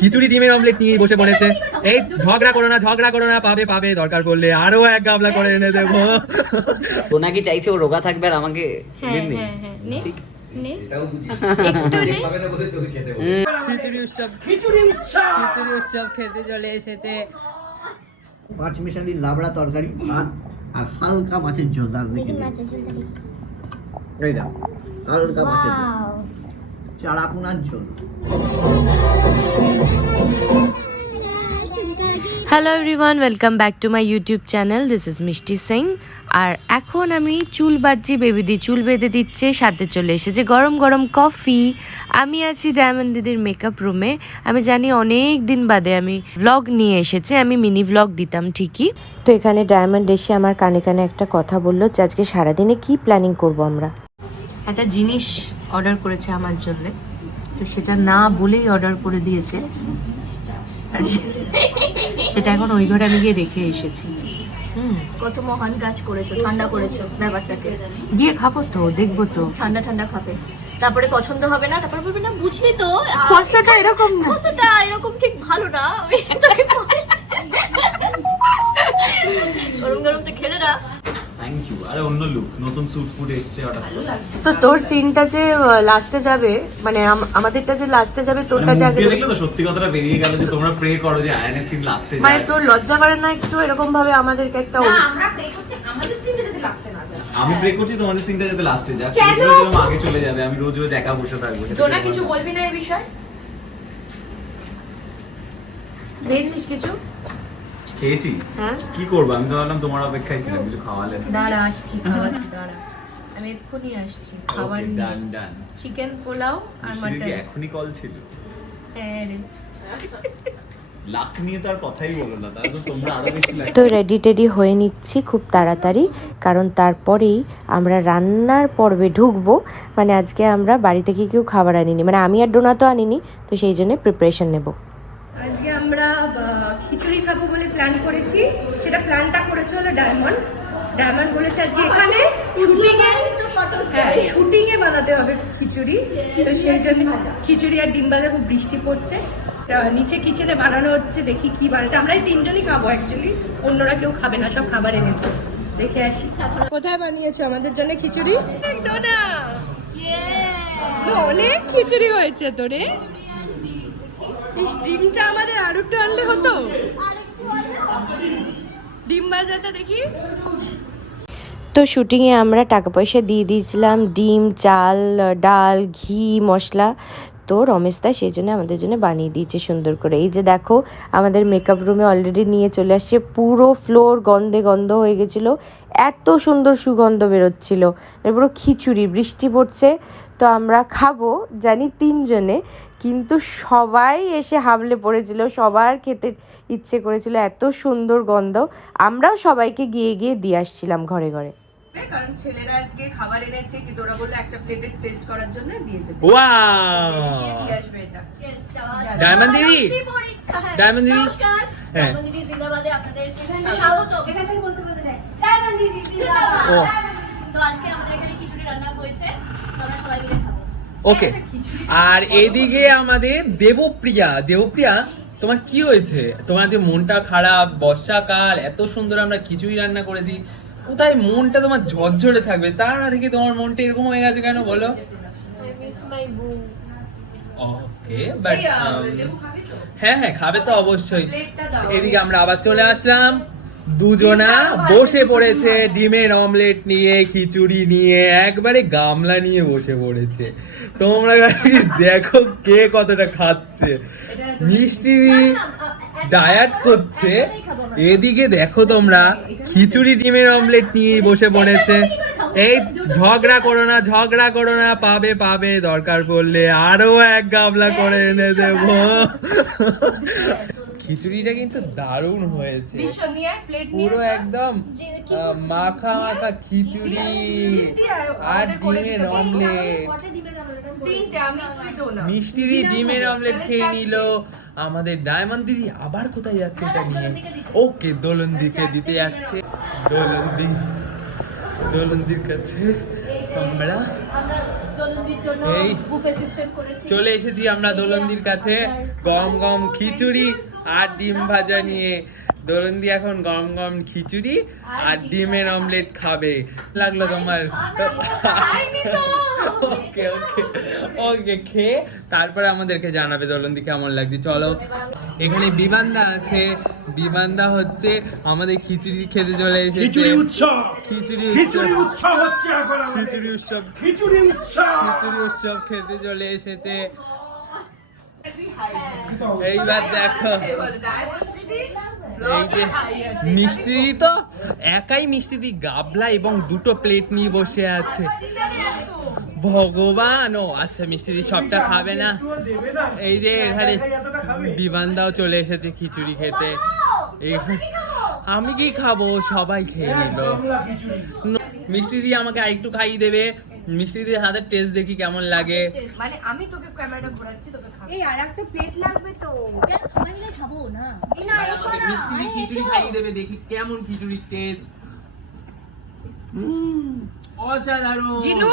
খিচুড়ি ডিমের অমলেট নিয়ে বসে পড়েছে। এই ঝগড়া করো না, পাবে পাবে, দরকার পড়লে আরো এক গামলা করে এনে দেবো। ও নাকি চাইছে ও রোগা থাকবে আর আমাকে দিন দিন। ঠিক খিচুড়ি উৎসব খেতে চলে এসেছে। 5 মিশালি লাবড়া তরকারি, ভাত আর হালকা মাছের ঝোল। দাঁড় দেখে এই দাও, হালকা মাছের ঝোল, চারাকুনার ঝোল। Hello everyone, welcome back to my YouTube channel. This is মিষ্টি সিং। আর এখন আমি চুল বাঁধছি, বেবিদি চুল বেঁধে দিচ্ছে, সাথে চলে এসেছে গরম গরম কফি। আমি আছি ডায়মন্ড দিদির মেকআপ রুমে। আমি জানি অনেক দিন বাদে আমি ভ্লগ নিয়ে এসেছে, আমি মিনি ভ্লগ দিতাম ঠিকই। তো এখানে ডায়মন্ড এসে আমার কানে কানে একটা কথা বললো যে আজকে সারাদিনে কি প্ল্যানিং করব আমরা। একটা জিনিস অর্ডার করেছে আমার জন্য, তো সেটা না বলেই অর্ডার করে দিয়েছে। সেটা এখন ওই ঘরে আমি গিয়ে রেখে এসেছি। কত মহান কাজ করেছো, ঠান্ডা করেছো ব্যাপারটাকে। গিয়ে খাবো তো, দেখবো তো। ঠান্ডা ঠান্ডা খাবে, তারপরে পছন্দ হবে না, তারপরে বলবে না বুঝলি তো খোসাটা এরকম না, খোসাটা এরকম ঠিক ভালো না। আমি তোকে গরম গরম তো খেলে না। Thank you. আরে অন্য লুক, নতুন স্যুট ফুট এসেছে হঠাৎ করে। তো তোর সিনটা যে লাস্টে যাবে, মানে আমাদেরটা যে লাস্টে যাবে, তোরটা যে আগে দেখলে তো সত্যি কথাটা বেরিয়ে গেল যে তোমরা প্রে করো যে আয়নের সিন লাস্টে যায়। মানে তোর লজ্জা করে না একটু এরকম ভাবে আমাদেরকে একটা আমরা প্রে করছি আমাদের সিনটা যাতে লাস্টে না যায়। আমি প্রে করছি তোমাদের সিনটা যাতে লাস্টে যায়, যেরকম আগে চলে যাবে। আমি রোজ রোজ একা বসে থাকবো। তোরা কিছু বলবি না এই বিষয়? খেয়েছিস কিছু? খেয়েছি, হ্যাঁ কি করবো? আমি তো ভাবলাম তোমার অপেক্ষায় ছিলাম, কিছু খাওয়ালে না। দাঁড়া আসছি, খাওয়াচ্ছি, দাঁড়া আমি এক্ষুনি আসছি। খাবার ডান ডান। চিকেন পোলাও আর মাটন। এখনই কল ছিল? হ্যাঁ রে। লাক নিয়ে তো আর কথাই বলো না, তাহলে তো তোমরা আরো বেশি লাগ। তো রেডি টেডি হয়ে নিচ্ছি খুব তাড়াতাড়ি, কারণ তারপরেই আমরা রান্নার পর্বে ঢুকবো। মানে আজকে আমরা বাড়ি থেকে কেউ খাবার আনিনি, মানে আমি আর ডোনা তো আনিনি, তো সেই জন্য প্রিপারেশন নেব। আজকে আমরা খিচুড়ি খাবো বলে প্ল্যান করেছি। সেটা প্ল্যানটা করেছে হলো ডায়মন্ড বলেছে আজকে এখানে শুটিং এ বানাতে হবে খিচুড়ি। তো সেই জন্য খিচুড়ি আর ডিম ভাজা। খুব বৃষ্টি পড়ছে, নিচে কিচেনে বানানো হচ্ছে, দেখি কি বানাচ্ছে। আমরা এই 3 জনই খাবো অ্যাকচুয়ালি, অন্যরা কেউ খাবে না, সব খাবার এনেছে। দেখে আসি কোথায় বানিয়েছো আমাদের জন্য খিচুড়ি। ডোনা অনেক খিচুড়ি হয়েছে তোরে। ডিমটা আমাদের আরো একটু আনলে হতো। ডিম ভাজাটা দেখি। তো শুটিংয়ে আমরা টাকা পয়সা দিয়ে দিয়েছিলাম, ডিম, চাল, ডাল, ঘি, মশলা। তো রমেশদা সেই জন্য আমাদের জন্য বানিয়ে দিয়েছে সুন্দর করে। এই যে দেখো আমাদের মেকআপ রুমে অলরেডি নিয়ে চলে আসছে, পুরো ফ্লোর গন্ধে গন্ধ হয়ে গেছিলো, এত সুন্দর সুগন্ধ বেরোচ্ছিল। পুরো খিচুড়ি, বৃষ্টি পড়ছে, তো আমরা খাবো জানি 3 জনে, কিন্তু সবাই এসে হাবলে পড়েছিল, সবার খেতে ইচ্ছে করেছিল, এত সুন্দর গন্ধ। আমরাও সবাইকে গিয়ে গিয়ে দিয়ে আসছিলাম ঘরে ঘরে। কারণ ছেলেরা আজকে খাবার এনেছে, কি তোরা বললো একটা প্লেটে টেস্ট করার জন্য দিয়েছে। ওয়াও, দিয়ে আসবে এটা। ডায়মন্ড দিদি, ডায়মন্ড দিদি, নমস্কার, হ্যাঁ। ডায়মন্ড দিদি জিন্দাবাদে আপনাদের স্বাগত। এখানে বলতে যায় ডায়মন্ড দিদি জিন্দাবাদ। ও। তো আজকে আমাদের এখানে খিচুড়ি রান্না হয়েছে, তো আমরা সবাই মিলে খাবো। ওকে। আর এদিকে আমাদের দেবপ্রিয়া, তোমার কি হয়েছে? তোমার যে মনটা খারাপ, বর্ষাকাল, এত সুন্দর আমরা খিচুড়ি রান্না করেছি, কোথায় মনটা তোমার ঝরঝরে থাকবে, তার না থেকে তোমার মনটা এরকম হয়ে গেছে কেন বলো? ওকে, বাট হ্যাঁ হ্যাঁ খাবে তো অবশ্যই। এদিকে আমরা আবার চলে আসলাম, দুজনা বসে পড়েছে ডিমের অমলেট নিয়ে, খিচুড়ি নিয়ে, একবারে গামলা নিয়ে বসে পড়েছে। তোমরা দেখো কে কতটা খাচ্ছে। মিষ্টি ডায়েট করছে, এদিকে দেখো তোমরা খিচুড়ি ডিমের অমলেট নিয়ে বসে পড়েছে। এই ঝগড়া করো না, পাবে পাবে, দরকার পড়লে আরো এক গামলা করে এনে দেবো। খিচুড়িটা কিন্তু দারুণ হয়েছে, পুরো একদম মাখা মাখা খিচুড়ি আর ডিমের অমলেট। মিষ্টি দি ডিমের অমলেট খেয়ে নিল। আমাদের ডায়মন্ড দিদি আবার কোথায় যাচ্ছে এটা নিয়ে? ওকে, দোলনদিকে দিতে যাচ্ছে। দোলনদির কাছে আমরা দোলনদির জন্য এই বুফে সিস্টেম করেছি। চলে এসেছি আমরা দোলনদির কাছে গরম গরম খিচুড়ি আর ডিম ভাজা নিয়ে। দোলন্দি এখন গরম গরম খিচুড়ি আর ডিমের অমলেট খাবে। লাগলো তোমার? ওকে ওকে ওকে, খেয়ে তারপরে আমাদেরকে জানাবে দোলন্দি কেমন লাগছে। চলো, এখানে বিমানদা আছে। বিমানদা হচ্ছে আমাদের খিচুড়ি খেতে চলে এসেছে। খিচুড়ি উৎসব, খিচুড়ি খিচুড়ি উৎসব হচ্ছে এখন আমাদের। খিচুড়ি উৎসব, খিচুড়ি উৎসব, খিচুড়ি উৎসব খেতে চলে এসেছে। এইবার দেখো, এই যে মিষ্টি দি তো একাই মিষ্টি দি গাবলা এবং দুটো প্লেট নিয়ে বসে আছে। ভগবান, ও আচ্ছা মিষ্টি দি সবটা খাবে না। এই যে এখানে বিমানদাও চলে এসেছে খিচুড়ি খেতে। আমি কি খাবো, সবাই খেয়ে নিল। মিষ্টি দি আমাকে আরেকটু খাইয়ে দেবে। মিষ্টি দির হাতের টেস্ট দেখি কেমন লাগে। মানে আমি তোকে ক্যামেরাটা ঘোরাচ্ছি, তোকে খাবো। এই আরেকটা প্লেট লাগবে তো। কেন সবাই মিলে খাবো না? না এসো না। মিষ্টি দি খিচুড়ি খাইয়ে দেবে, দেখি কেমন খিচুড়ির টেস্ট। অসাধারণ। জিনু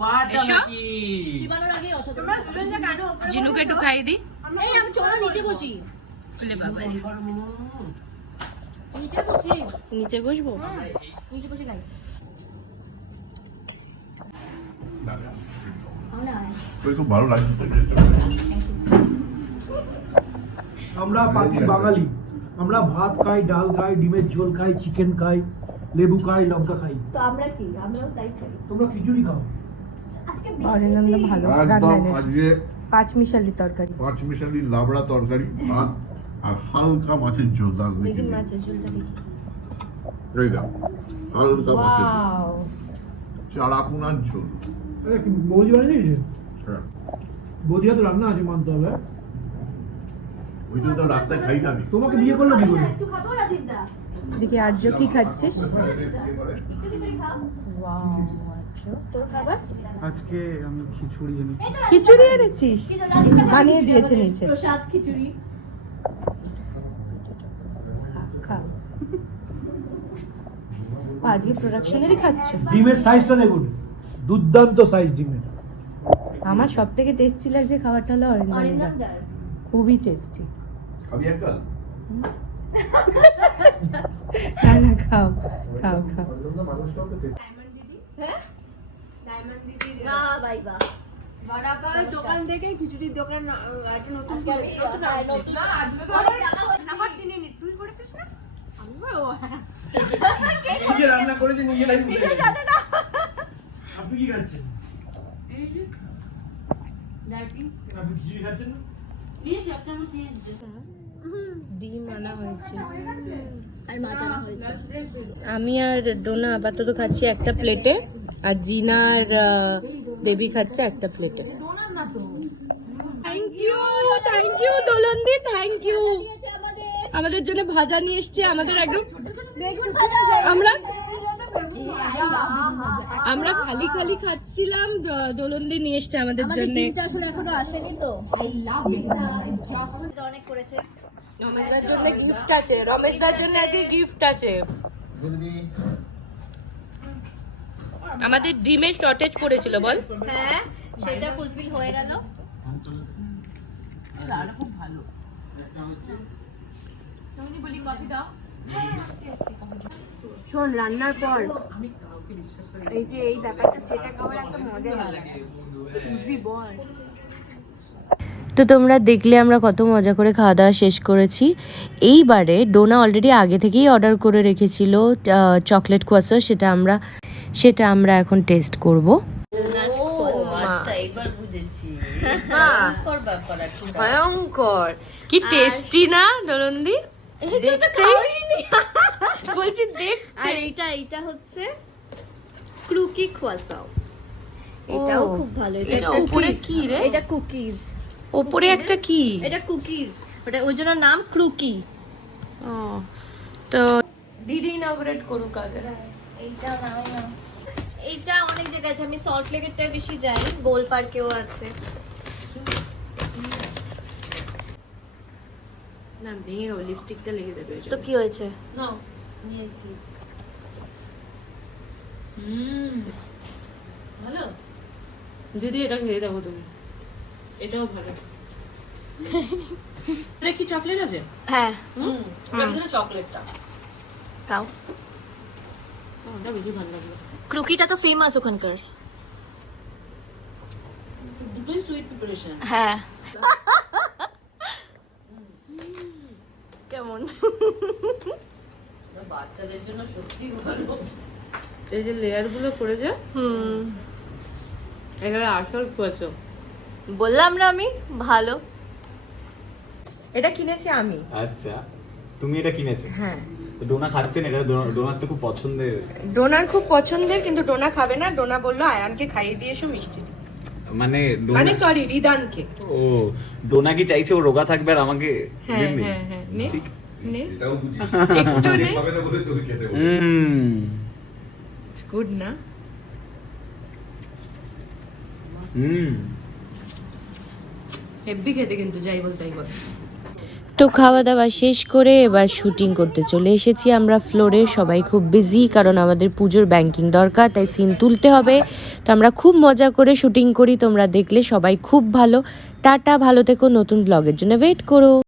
ফাটাফাটি। জীবানোর আগে অসাধারণ। তোমরা দুজন কেন? জিনুকে একটু খাইয়ে দি। এই আমি চলো নিচে বসি। বলে বাবা, নিচে বসি। নিচে বসবো? নিচে বসে খাই। খুব ভালো লাগছে। আমরা বাকি বাঙালি, আমরা ভাত খাই, ডাল খাই, ডিমের ঝোল খাই, চিকেন খাই, লেবু খাই, লঙ্কা খাই। তো আমরা কি? আমরাও তাই খাই। তোমরা খিচুড়ি খাও। আজকে অরিন্দম ভালো রান্না একদম এনেছে। আজকে পাঁচমিশালি তরকারি। পাঁচমিশালি লাবড়া তরকারি, ভাত আর হালকা মাছের ঝোল। দাও দেখি মাছের ঝোলটা দেখি। এই দাও, হালকা মাছের ঝোল, চারাপোনার ঝোল। আরে কি বৌদি বানিয়ে দিয়েছে? হ্যাঁ, বৌদিয়া তো রান্না আছে, মানতে হবে। ওই জন্য তো রাস্তায় খাই না আমি। তোমাকে বিয়ে করলো কি করে? একটু খাবো রাজীবদা? দেখি আর্য কি খাচ্ছিস? একটু খিচুড়ি খাও। ওয়াও, আর্য তোর খাবার? আজকে আমি খিচুড়ি এনেছি। এই তো রাজীবদা। খিচুড়ি এনেছিস? কি জানো, রাজীবদা বানিয়ে খিচুড়ি দিয়েছে আমাদের নিচে। প্রসাদ খিচুড়ি। খা। ও, আজকে প্রোডাকশনেরই খাচ্ছ? ডিমের সাইজটা দেখুন, দুর্দান্ত সাইজ ডিমের। আমার সব থেকে টেস্টি লাগছে খাবারটা হলো অরিন্দমদা। অরিন্দমদার। খুবই টেস্টি। খাবি একটা? না না, খাও খাও খাও। মানুষটাও তো taste। হ্যাঁ? বাহ বাই বাহ। বরাবর দোকান থেকে খিচুড়ির দোকান একটা নতুন খুলেছে। নতুন না, অনেক জায়গা হচ্ছে। নাম্বার চিনি নি, তুই করেছিস না? নিজে রান্না করেছে, নিজেরাই ভুলে নিজে গেছে। জানে না। আপনি কি খাচ্ছেন? আপনি খিচুড়ি খাচ্ছেন না? ডিম আনা হয়েছে। আর মাছ আনা হয়েছে। আমি আর ডোনা আপাতত খাচ্ছি একটা প্লেটে, আর জিনা আর দেবী খাচ্ছে একটা প্লেটে। থ্যাংক ইউ দোলন্দি, থ্যাংক ইউ। আমাদের জন্য ভাজা নিয়ে এসছে, আমাদের একদম বেগুন ভাজা। আমরা খালি খালি খাচ্ছিলাম, দোলন্দি নিয়ে এসছে আমাদের জন্য। ডিমটা আসলে এখনো আসেনি তো। অনেক করেছে। রমেশদার জন্য গিফট আছে, রমেশদার জন্য আজকে গিফট আছে। আমাদের ডিমের শর্টেজ পড়েছিল বল। হ্যাঁ, সেটা ফুলফিল হয়ে গেল। শোন, রান্নার পর এই যে এই ব্যাপারটা যেটা খাওয়ার একটা মজা লাগে, বুঝবি বল? তো তোমরা দেখলে আমরা কত মজা করে খাওয়া দাওয়া শেষ করেছি। এইবারে ডোনা অলরেডি আগে থেকেই অর্ডার করে রেখেছিল চকলেট কোয়াসো, সেটা আমরা এখন টেস্ট করব। ভয়ঙ্কর, কি টেস্টি না দোলন্দি? বলছি দেখ। আর এইটা হচ্ছে ক্রুকি খোয়াসাও। এটাও খুব ভালো। এটা উপরে কি রে? এটা কুকিজ। উপরে একটা কি? এটা কুকিজ, ওটা ওই জন্য নাম ক্রুকি। তো দিদি ইনঅগ্রেট করুক আগে। এইটা নাও না, এইটা অনেক জায়গায় আছে। আমি সল্ট লেকেরটা বেশি যাই, গোল পার্কেও আছে। না ভেঙে গেল, লিপস্টিকটা লেগে যাবে। তো কি হয়েছে? নাও নিয়েছি। ভালো। দিদি এটা খেয়ে দেখো তুমি, এটাও ভালো। এটা কি চকলেট আছে? হ্যাঁ চকলেটটা খাও। ওটা বেশি ভালো লাগলো। ক্রুকিটা তো ফেমাস ওখানকার। দুটোই সুইট প্রিপারেশন। হ্যাঁ কেমন? বাচ্চাদের জন্য সত্যি ভালো। এই যে লেয়ার গুলো করেছে, এগুলো আসল করেছে। বললাম না আমি ভালো। এটা কিনেছি আমি। আচ্ছা, তুমি এটা কিনেছো? হ্যাঁ, তো ডোনা খাচ্ছেন এটা? ডোনার তো খুব পছন্দের। ডোনার খুব পছন্দের, কিন্তু ডোনা খাবে না। ডোনা বললো আয়ানকে খাইয়ে দিয়ে এসো মিষ্টি। মানে মানে সরি, রিদানকে। ও, ডোনা কি চাইছে ও রোগা থাকবে আর আমাকে হ্যাঁ দিন দিন? হ্যাঁ হ্যাঁ, নে ঠিক। নে এটাও বুঝি একটু নে। খাবে না বলে তোকে খেতে বলে। ইটস গুড না? হেভি খেতে, কিন্তু যাই বল তাই বল। তো খাওয়া দাওয়া শেষ করে এবার শুটিং করতে চলে এসেছি আমরা ফ্লোরে। সবাই খুব বিজি, কারণ আমাদের পুজোর ব্যাংকিং দরকার, তাই সিন তুলতে হবে। তো আমরা খুব মজা করে শুটিং করি, তোমরা দেখলে সবাই খুব ভালো। টাটা, ভালো থেকো, নতুন ব্লগের জন্য ওয়েট করো।